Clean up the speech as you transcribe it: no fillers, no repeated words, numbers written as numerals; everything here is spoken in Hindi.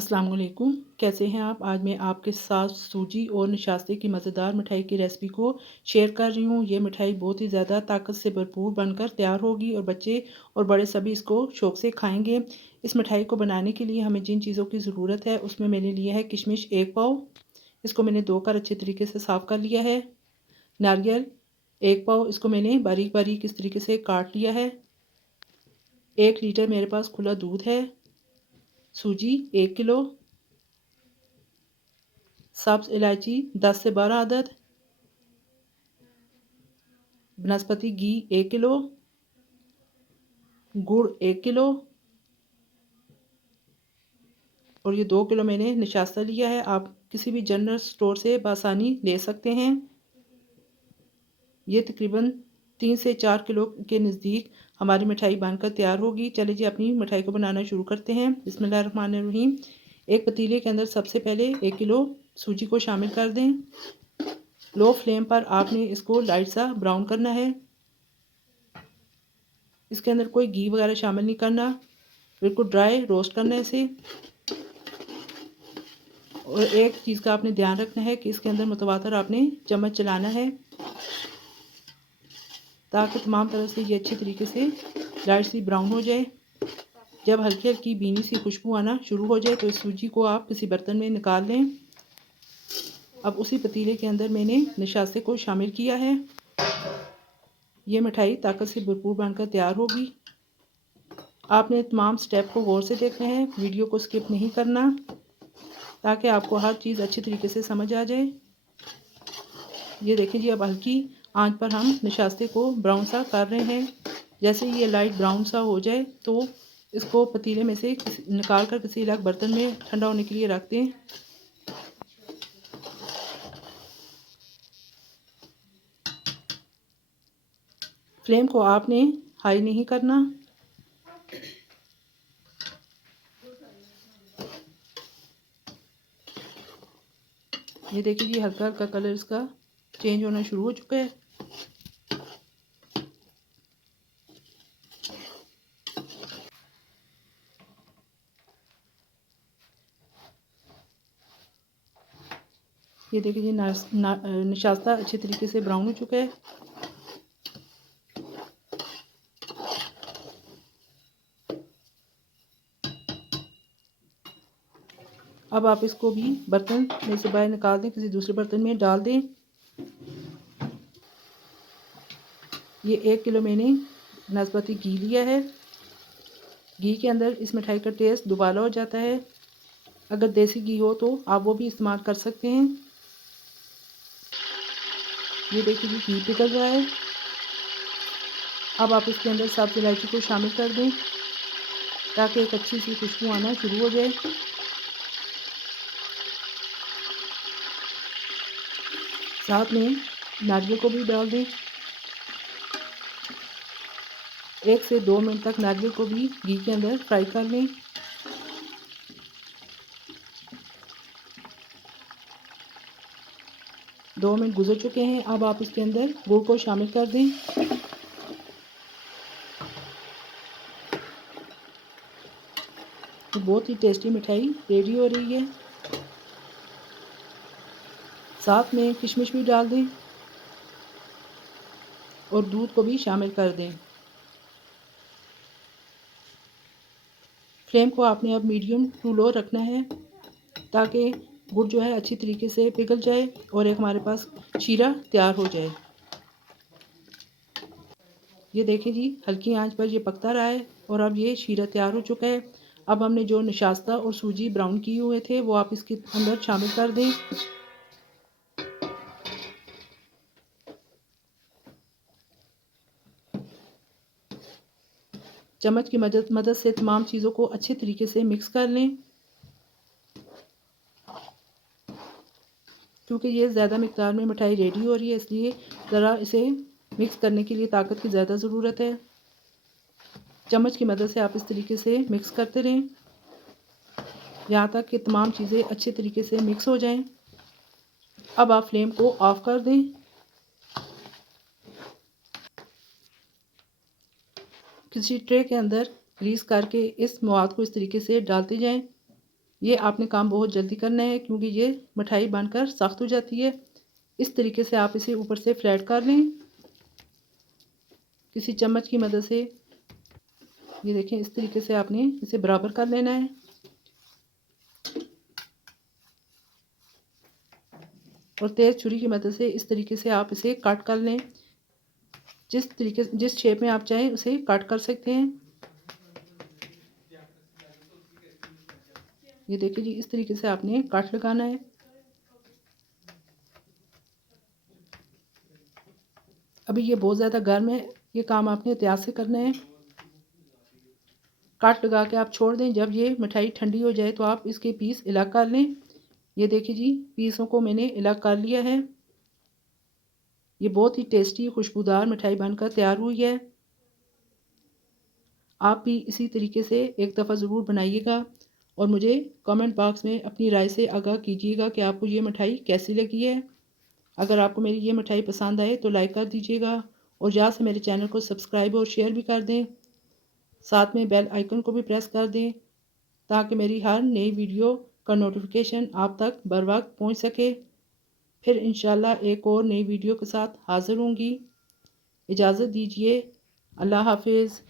अस्सलाम वालेकुम। कैसे हैं आप? आज मैं आपके साथ सूजी और नशास्ते की मज़ेदार मिठाई की रेसिपी को शेयर कर रही हूँ। ये मिठाई बहुत ही ज़्यादा ताकत से भरपूर बनकर तैयार होगी और बच्चे और बड़े सभी इसको शौक़ से खाएँगे। इस मिठाई को बनाने के लिए हमें जिन चीज़ों की ज़रूरत है उसमें मैंने लिया है किशमिश 1 पाव। इसको मैंने धोकर अच्छे तरीके से साफ़ कर लिया है। नारियल 1 पाव, इसको मैंने बारीक-बारीक इस तरीके से काट लिया है। 1 लीटर मेरे पास खुला दूध है। सूजी 1 किलो। सब्ज़ इलायची 10 से 12 अदद। बनस्पति घी 1 किलो। गुड़ 1 किलो। और ये 2 किलो मैंने निशास्ता लिया है। आप किसी भी जनरल स्टोर से बआसानी ले सकते हैं। ये तकरीबन 3 से 4 किलो के नज़दीक हमारी मिठाई बनकर तैयार होगी। चलिए जी अपनी मिठाई को बनाना शुरू करते हैं। बिस्मिल्लाहिर्रहमानिर्रहीम। एक पतीले के अंदर सबसे पहले 1 किलो सूजी को शामिल कर दें। लो फ्लेम पर आपने इसको लाइट सा ब्राउन करना है। इसके अंदर कोई घी वगैरह शामिल नहीं करना, बिल्कुल ड्राई रोस्ट करना है इसे। और एक चीज़ का आपने ध्यान रखना है कि इसके अंदर मुतवातर आपने चम्मच चलाना है ताकि तमाम तरह से ये अच्छी तरीके से लाइट सी ब्राउन हो जाए। जब हल्की हल्की भीनी सी खुशबू आना शुरू हो जाए तो इस सूजी को आप किसी बर्तन में निकाल लें। अब उसी पतीले के अंदर मैंने नशास्ते को शामिल किया है। ये मिठाई ताकत से भरपूर बनकर तैयार होगी। आपने तमाम स्टेप को गौर से देखना है, वीडियो को स्किप नहीं करना ताकि आपको हर चीज़ अच्छी तरीके से समझ आ जाए। ये देखिए जी, अब हल्की आंच पर हम नशास्ते को ब्राउन सा कर रहे हैं। जैसे ये लाइट ब्राउन सा हो जाए तो इसको पतीले में से निकाल कर किसी अलग बर्तन में ठंडा होने के लिए रख दें। फ्लेम को आपने हाई नहीं करना। ये देखिए जी, हल्का हल्का कलर इसका चेंज होना शुरू हो चुका है। ये देखिए जी, नशास्ता अच्छे तरीके से ब्राउन हो चुका है। अब आप इसको भी बर्तन में से बाहर निकाल दें, किसी दूसरे बर्तन में डाल दें। ये 1 किलो मैंने नाशपाती घी लिया है। घी के अंदर इस मिठाई का टेस्ट दुबाला हो जाता है। अगर देसी घी हो तो आप वो भी इस्तेमाल कर सकते हैं। ये देखिए जी, घी पिघल रहा है। अब आप इसके अंदर सब्ज़ इलायची को शामिल कर दें ताकि एक अच्छी सी खुशबू आना शुरू हो जाए। साथ में नारियल को भी डाल दें। 1 से 2 मिनट तक नारियल को भी घी के अंदर फ्राई कर लें। दो मिनट गुजर चुके हैं। अब आप इसके अंदर गुड़ को शामिल कर दें। तो बहुत ही टेस्टी मिठाई रेडी हो रही है। साथ में किशमिश भी डाल दें और दूध को भी शामिल कर दें। फ्लेम को आपने अब मीडियम टू लो रखना है ताकि गुड़ जो है अच्छी तरीके से पिघल जाए और एक हमारे पास शीरा तैयार हो जाए। ये देखिए जी, हल्की आंच पर ये पकता रहा है और अब ये शीरा तैयार हो चुका है। अब हमने जो नशास्ता और सूजी ब्राउन किए हुए थे वो आप इसके अंदर शामिल कर दें। चम्मच की मदद से तमाम चीज़ों को अच्छे तरीके से मिक्स कर लें। क्योंकि ये ज़्यादा मिक़दार में मिठाई रेडी हो रही है इसलिए ज़रा इसे मिक्स करने के लिए ताकत की ज़्यादा ज़रूरत है। चम्मच की मदद से आप इस तरीके से मिक्स करते रहें यहाँ तक कि तमाम चीज़ें अच्छे तरीके से मिक्स हो जाएं। अब आप फ्लेम को ऑफ़ कर दें। किसी ट्रे के अंदर ग्रीस करके इस मवाद को इस तरीके से डालते जाएं। ये आपने काम बहुत जल्दी करना है क्योंकि ये मिठाई बनकर सख्त हो जाती है। इस तरीके से आप इसे ऊपर से फ्लैट कर लें किसी चम्मच की मदद से। ये देखें, इस तरीके से आपने इसे बराबर कर लेना है। और तेज़ छुरी की मदद से इस तरीके से आप इसे कट कर लें। जिस शेप में आप चाहें उसे कट कर सकते हैं। ये देखिए जी, इस तरीके से आपने कट लगाना है। अभी ये बहुत ज़्यादा गर्म है, ये काम आपने एहतियात से करना है। काट लगा के आप छोड़ दें। जब ये मिठाई ठंडी हो जाए तो आप इसके पीस अलग कर लें। ये देखिए जी, पीसों को मैंने अलग कर लिया है। ये बहुत ही टेस्टी खुशबूदार मिठाई बनकर तैयार हुई है। आप भी इसी तरीके से एक दफ़ा ज़रूर बनाइएगा और मुझे कमेंट बॉक्स में अपनी राय से आगाह कीजिएगा कि आपको ये मिठाई कैसी लगी है। अगर आपको मेरी ये मिठाई पसंद आए तो लाइक कर दीजिएगा और ज़्यादा से मेरे चैनल को सब्सक्राइब और शेयर भी कर दें। साथ में बेल आइकन को भी प्रेस कर दें ताकि मेरी हर नई वीडियो का नोटिफिकेशन आप तक बर वक्त पहुँच सके। फिर इंशाल्लाह एक और नई वीडियो के साथ हाज़िर होंगी। इजाज़त दीजिए। अल्लाह हाफिज़।